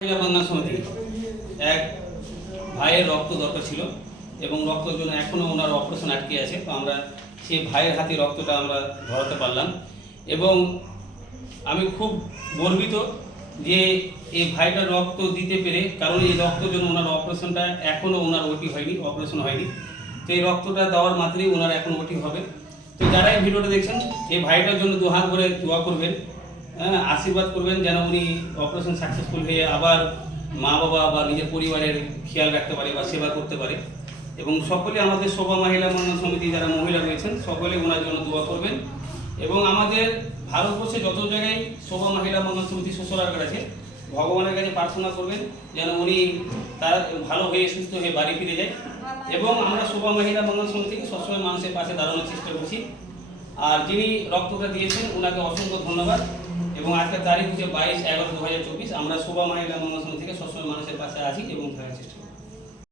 বাংলা সমিতি এক ভাইয়ের রক্ত দরকার ছিল এবং রক্তের জন্য এখনও ওনার অপারেশন আটকে আছে। তো আমরা সেই ভাইয়ের হাতে রক্তটা আমরা ধরাতে পারলাম এবং আমি খুব গর্বিত যে এই ভাইটার রক্ত দিতে পেরে, কারণ এই রক্তের জন্য ওনার অপারেশনটা এখনও ওনার অপারেশন হয়নি। তো এই রক্তটা দেওয়ার মাত্রই ওনার এখন ওটি হবে। তো যারা এই ভিডিওটা দেখছেন এই ভাইটার জন্য দুহাত ভরে দোয়া করবেন, আশীর্বাদ করবেন যেন উনি অপারেশন সাকসেসফুল হয়ে আবার মা বাবা বা নিজের পরিবারের খেয়াল রাখতে পারে বা সেবা করতে পারে। এবং সকলে আমাদের শোভা মহিলা মন্ডল সমিতি যারা মহিলা রয়েছেন সকলে ওনার জন্য দোয়া করবেন। এবং আমাদের ভারতবর্ষে যত জায়গায় শোভা মহিলা মন্ডল সমিতি শ্বশুরাগার আছে, ভগবানের কাছে প্রার্থনা করবেন যেন উনি তার ভালো হয়ে সুস্থ হয়ে বাড়ি ফিরে যায়। এবং আমরা শোভা মহিলা মন্ডল সমিতিকে সবসময় মানুষের পাশে দাঁড়ানোর চেষ্টা করছি। আর যিনি রক্তটা দিয়েছেন ওনাকে অসংখ্য ধন্যবাদ। এবং আজকের তারিখ হচ্ছে 22/11/2024। আমরা শোভা মহিলা মন্ডল সমিতি থেকে সবসময় মানুষের পাশে আছি এবং থাকার চেষ্টা করি।